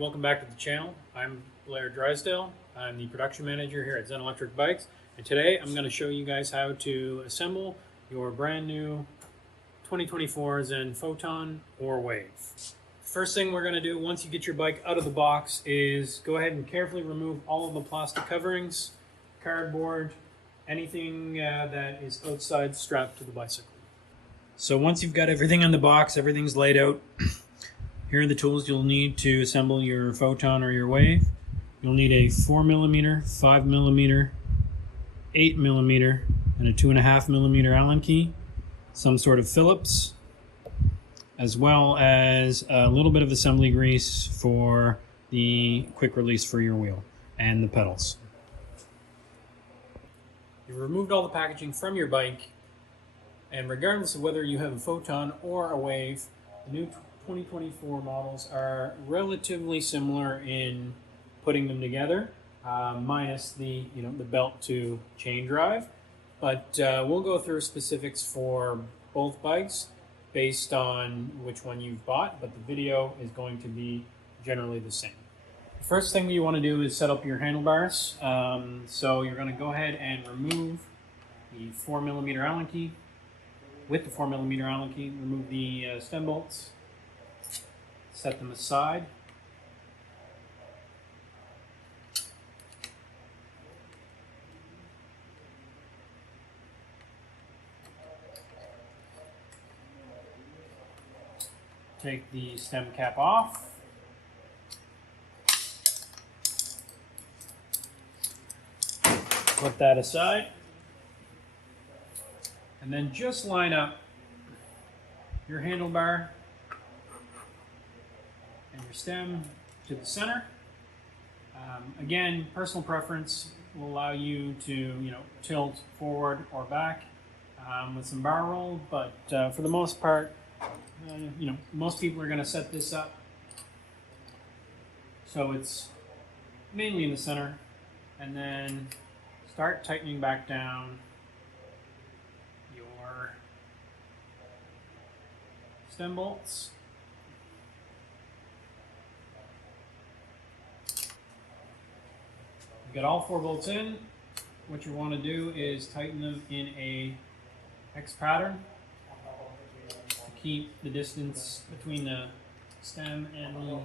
welcome back to the channel. I'm Blair Drysdale. I'm the production manager here at Zen Electric Bikes, and today I'm going to show you guys how to assemble your brand new 2024 Zen Photon or Wave. First thing we're going to do once you get your bike out of the box is go ahead and carefully remove all of the plastic coverings, cardboard, anything that is outside strapped to the bicycle. So once you've got everything in the box, everything's laid out, here are the tools you'll need to assemble your Photon or your Wave. You'll need a 4mm, 5mm, 8mm, and a 2.5mm Allen key, some sort of Phillips, as well as a little bit of assembly grease for the quick release for your wheel and the pedals. You've removed all the packaging from your bike, and regardless of whether you have a Photon or a Wave, the new 2024 models are relatively similar in putting them together, minus the the belt to chain drive. But we'll go through specifics for both bikes based on which one you've bought, but the video is going to be generally the same. The first thing that you want to do is set up your handlebars. So you're going to go ahead and remove the 4mm Allen key. With the 4mm Allen key, remove the stem bolts. Set them aside. Take the stem cap off. Put that aside. And then just line up your handlebar and your stem to the center. Again, personal preference will allow you to tilt forward or back with some bar roll, but for the most part, most people are going to set this up so it's mainly in the center, and then start tightening back down your stem bolts. You've got all 4 bolts in. What you want to do is tighten them in a X pattern to keep the distance between the stem and the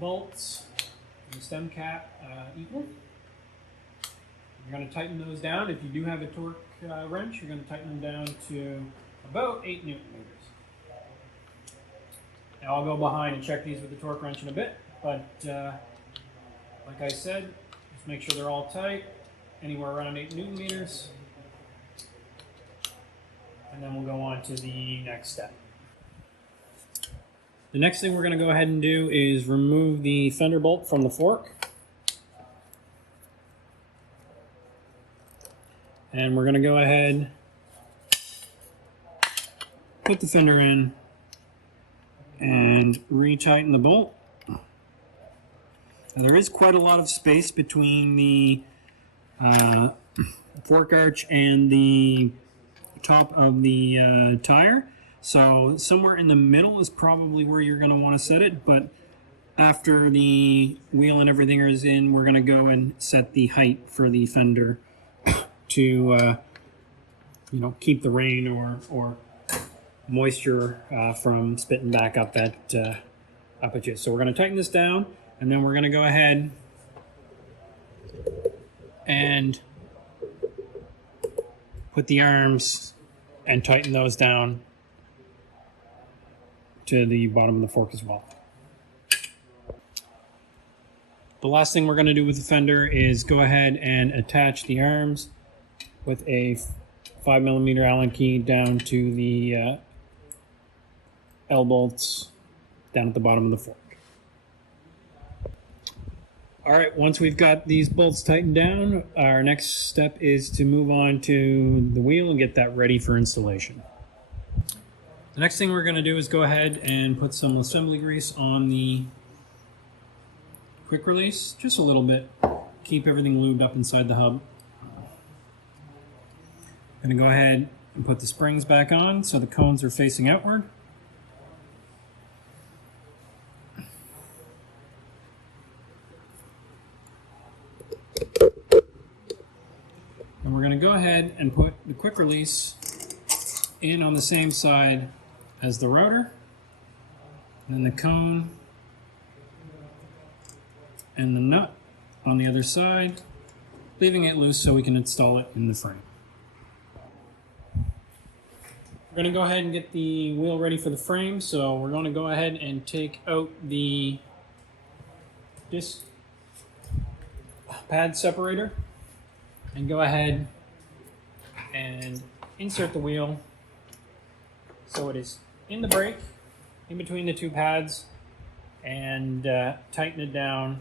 bolts and the stem cap equal. You're going to tighten those down. If you do have a torque wrench, you're going to tighten them down to about 8 Newton meters. Now I'll go behind and check these with the torque wrench in a bit, but like I said, just make sure they're all tight, anywhere around 8 Newton meters. And then we'll go on to the next step. The next thing we're going to go ahead and do is remove the fender bolt from the fork. And we're going to go ahead, put the fender in, and retighten the bolt. Now, there is quite a lot of space between the fork arch and the top of the tire, so somewhere in the middle is probably where you're going to want to set it, but after the wheel and everything is in, we're going to go and set the height for the fender to keep the rain or moisture from spitting back up at you. So we're going to tighten this down, and then we're going to go ahead and put the arms and tighten those down to the bottom of the fork as well. The last thing we're going to do with the fender is go ahead and attach the arms with a 5mm Allen key down to the L bolts down at the bottom of the fork. Alright, once we've got these bolts tightened down, our next step is to move on to the wheel and get that ready for installation. The next thing we're going to do is go ahead and put some assembly grease on the quick release, just a little bit. Keep everything lubed up inside the hub. I'm going to go ahead and put the springs back on so the cones are facing outward. quick release in on the same side as the rotor, and then the cone and the nut on the other side, leaving it loose so we can install it in the frame. We're going to go ahead and get the wheel ready for the frame, so we're going to go ahead and take out the disc pad separator and go ahead and insert the wheel so it is in the brake, in between the two pads, and tighten it down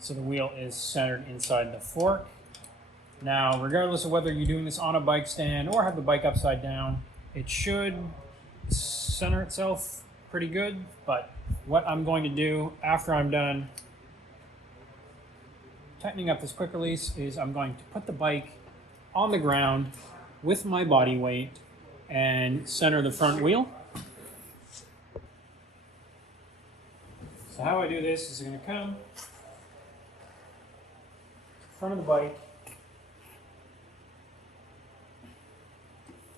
so the wheel is centered inside the fork. Now, regardless of whether you're doing this on a bike stand or have the bike upside down, it should center itself pretty good, but what I'm going to do after I'm done tightening up this quick release is I'm going to put the bike on the ground with my body weight and center the front wheel. So how I do this is I'm going to come front of the bike,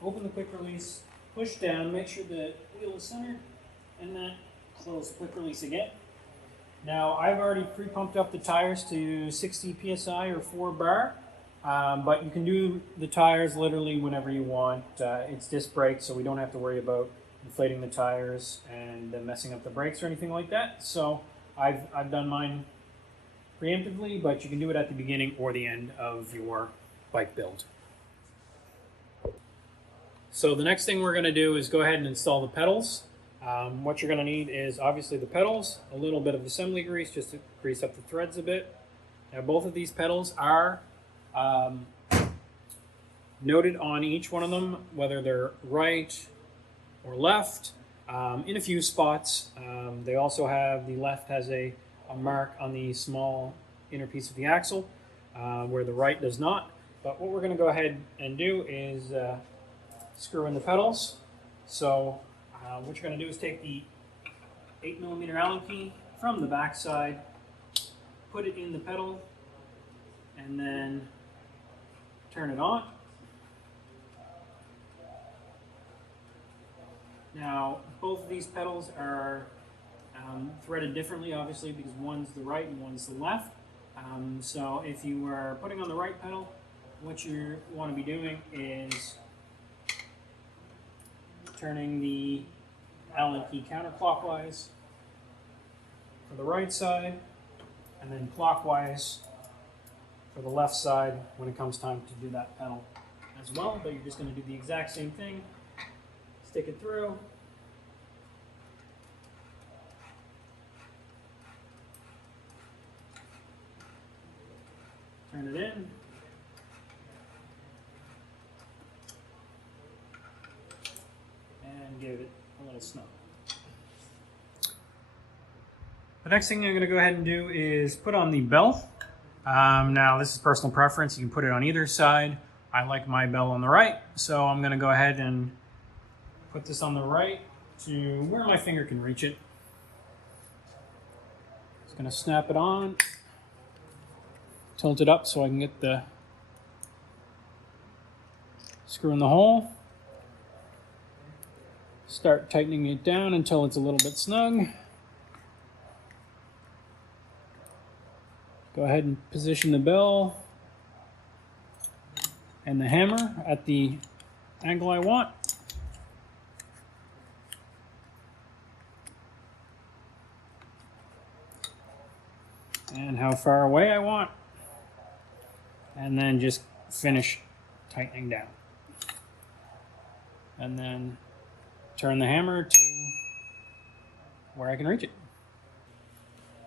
open the quick release, push down, make sure the wheel is centered, and then close the quick release again. Now I've already pre-pumped up the tires to 60 psi or 4 bar, but you can do the tires literally whenever you want. It's disc brakes, so we don't have to worry about inflating the tires and messing up the brakes or anything like that. So I've done mine preemptively, but you can do it at the beginning or the end of your bike build. So the next thing we're going to do is go ahead and install the pedals. What you're going to need is obviously the pedals, a little bit of assembly grease just to grease up the threads a bit. Now both of these pedals are noted on each one of them, whether they're right or left, in a few spots. They also have, the left has a mark on the small inner piece of the axle, where the right does not. But what we're going to go ahead and do is screw in the pedals. So what you're going to do is take the 8mm Allen key from the back side, put it in the pedal, and then turn it on. Now, both of these pedals are threaded differently, obviously, because one's the right and one's the left. So if you are putting on the right pedal, what you want to be doing is turning the Allen key counterclockwise for the right side, and then clockwise for the left side when it comes time to do that pedal as well. But you're just going to do the exact same thing. Stick it through. Turn it in. And give it a little snug. The next thing I'm going to go ahead and do is put on the bell. Now this is personal preference. You can put it on either side. I like my bell on the right, so I'm going to go ahead and put this on the right to where my finger can reach it. Just going to snap it on, tilt it up so I can get the screw in the hole. Start tightening it down until it's a little bit snug. Go ahead and position the bell and the hammer at the angle I want. And how far away I want. And then just finish tightening down. And then turn the hammer to where I can reach it.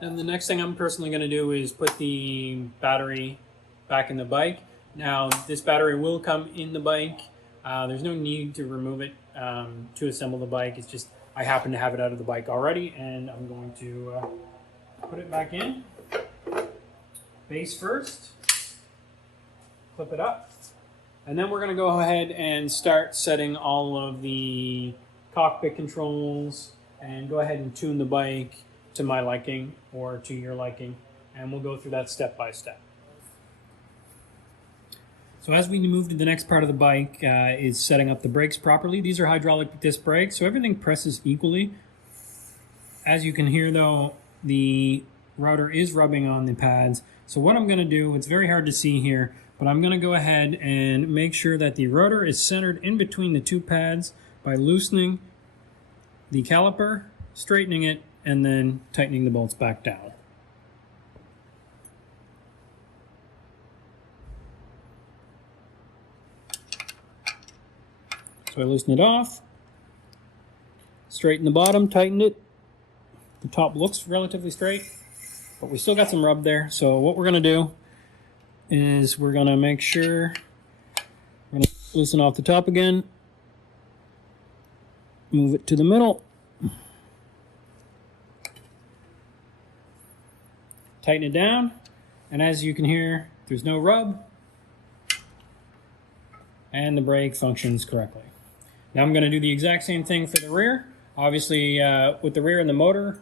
And the next thing I'm personally going to do is put the battery back in the bike. Now this battery will come in the bike. There's no need to remove it to assemble the bike. It's just I happen to have it out of the bike already, and I'm going to put it back in. Base first, clip it up, and then we're going to go ahead and start setting all of the cockpit controls and go ahead and tune the bike to my liking or to your liking, and we'll go through that step by step. So as we move to the next part of the bike is setting up the brakes properly. These are hydraulic disc brakes, so everything presses equally. As you can hear though, the rotor is rubbing on the pads. So what I'm going to do, it's very hard to see here, but I'm going to go ahead and make sure that the rotor is centered in between the two pads by loosening the caliper, straightening it, and then tightening the bolts back down. So I loosen it off, straighten the bottom, tighten it. The top looks relatively straight, but we still got some rub there. So what we're going to do is we're going to make sure we're going to loosen off the top again, move it to the middle, tighten it down, and as you can hear, there's no rub, and the brake functions correctly. Now I'm going to do the exact same thing for the rear. Obviously, with the rear and the motor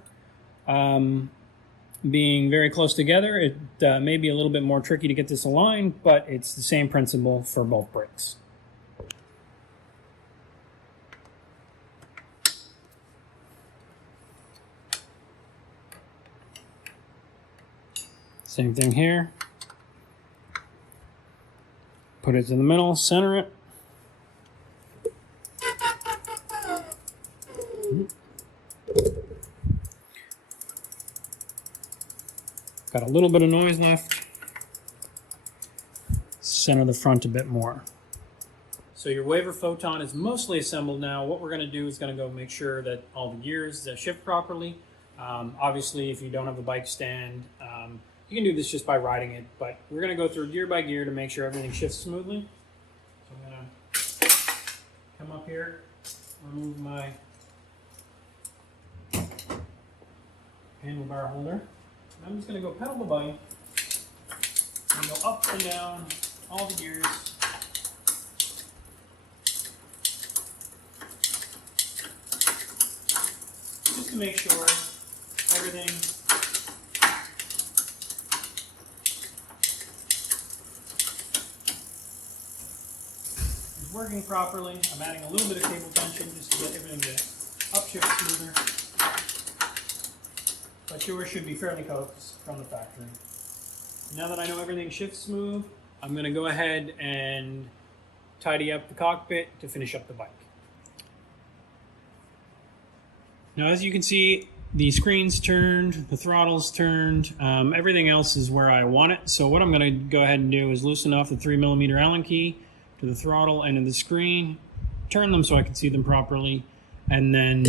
being very close together, it may be a little bit more tricky to get this aligned, but it's the same principle for both brakes. Same thing here. Put it to the middle, center it. Got a little bit of noise left. Center the front a bit more. So your Waver Photon is mostly assembled now. What we're going to do is going to go make sure that all the gears shift properly. Obviously, if you don't have a bike stand, you can do this just by riding it, but we're going to go through gear by gear to make sure everything shifts smoothly. So I'm going to come up here, remove my handlebar holder. And I'm just going to go pedal the bike and go up and down all the gears. Just to make sure everything is working properly. I'm adding a little bit of cable tension just to get everything to upshift smoother. But yours should be fairly close from the factory. Now that I know everything shifts smooth, I'm going to go ahead and tidy up the cockpit to finish up the bike. Now as you can see, the screen's turned, the throttle's turned, everything else is where I want it. So what I'm going to go ahead and do is loosen off the 3mm Allen key to the throttle and to the screen, turn them so I can see them properly, and then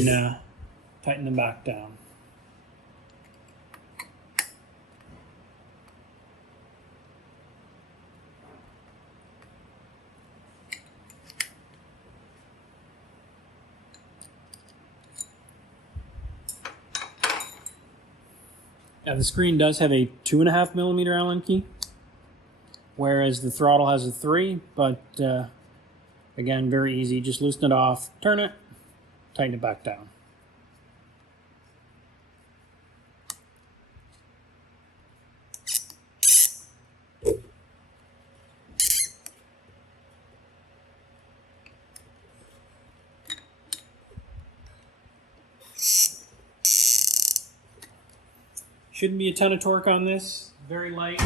tighten them back down. Now the screen does have a 2.5mm Allen key, whereas the throttle has a 3, but again, very easy. Just loosen it off, turn it, tighten it back down. Shouldn't be a ton of torque on this, very light,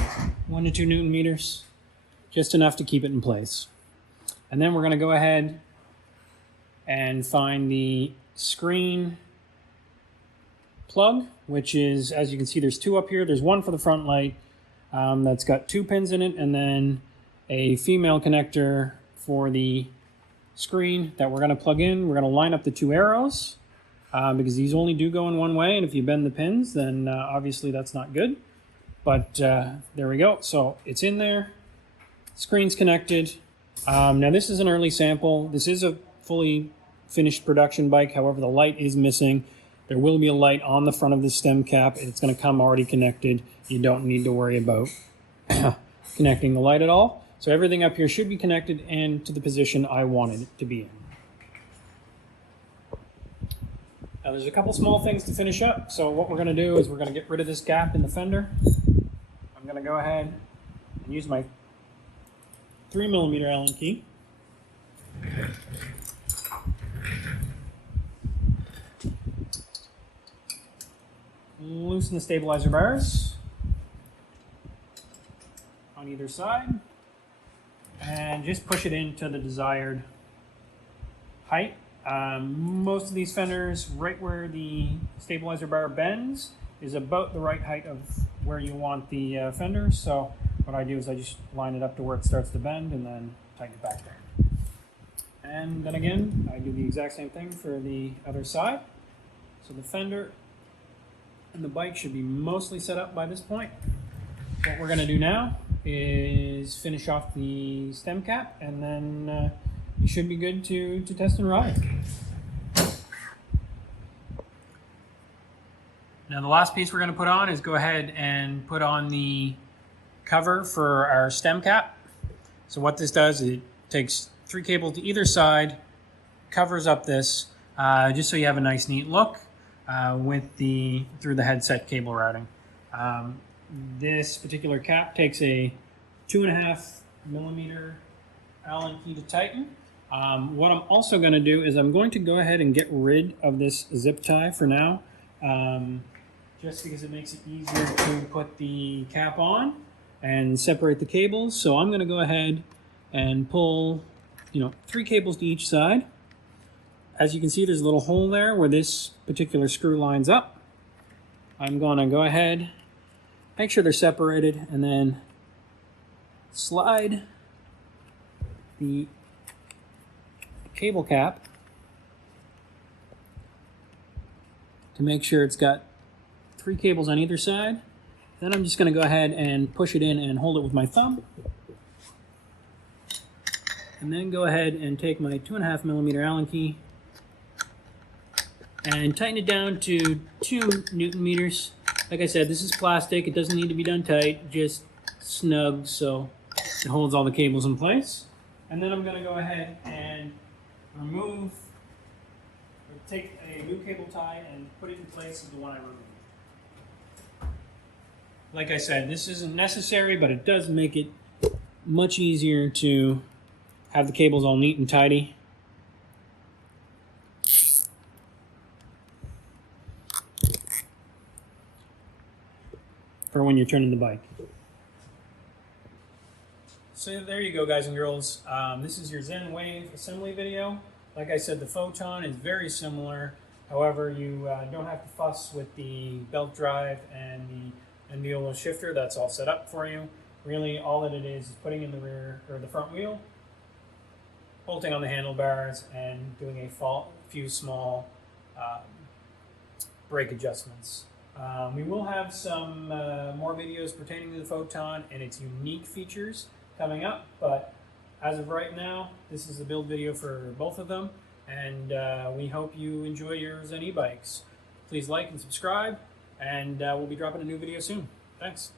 1 to 2 Newton meters, just enough to keep it in place. And then we're going to go ahead and find the screen plug, which is, as you can see, there's 2 up here. There's one for the front light that's got 2 pins in it, and then a female connector for the screen that we're going to plug in. We're going to line up the 2 arrows. Because these only do go in one way, and if you bend the pins, then obviously that's not good. But there we go. So it's in there. Screen's connected. Now this is an early sample. This is a fully finished production bike. However, the light is missing. There will be a light on the front of the stem cap. It's going to come already connected. You don't need to worry about connecting the light at all. So everything up here should be connected and to the position I wanted it to be in. Now there's a couple small things to finish up. So what we're going to do is we're going to get rid of this gap in the fender. I'm going to go ahead and use my 3mm Allen key. Loosen the stabilizer bars on either side and just push it into the desired height. Most of these fenders, right where the stabilizer bar bends, is about the right height of where you want the fender. So what I do is I just line it up to where it starts to bend and then tighten it back down. And then again, I do the exact same thing for the other side. So the fender and the bike should be mostly set up by this point. What we're going to do now is finish off the stem cap, and then you should be good to test and ride. Now the last piece we're going to put on is go ahead and put on the cover for our stem cap. So what this does, it takes 3 cables to either side, covers up this, just so you have a nice neat look through the headset cable routing. This particular cap takes a 2.5mm Allen key to tighten. What I'm also going to do is I'm going to go ahead and get rid of this zip tie for now, just because it makes it easier to put the cap on and separate the cables. So I'm going to go ahead and pull 3 cables to each side. As you can see, there's a little hole there where this particular screw lines up. I'm going to go ahead, make sure they're separated, and then slide the cable cap to make sure it's got 3 cables on either side. Then I'm just going to go ahead and push it in and hold it with my thumb. And then go ahead and take my 2.5mm Allen key and tighten it down to 2 Newton meters. Like I said, this is plastic. It doesn't need to be done tight, just snug so it holds all the cables in place. And then I'm going to go ahead and take a new cable tie and put it in place of the one I removed. Like I said, this isn't necessary, but it does make it much easier to have the cables all neat and tidy. For when you're turning the bike. So there you go, guys and girls. This is your Zen Wave assembly video. Like I said, the Photon is very similar. However, you don't have to fuss with the belt drive and the Viola shifter. That's all set up for you. Really, all that it is putting in the rear or the front wheel, bolting on the handlebars, and doing a few small brake adjustments. We will have some more videos pertaining to the Photon and its unique features coming up, but as of right now, this is the build video for both of them, and we hope you enjoy your Zen e-bikes. Please like and subscribe, and we'll be dropping a new video soon. Thanks.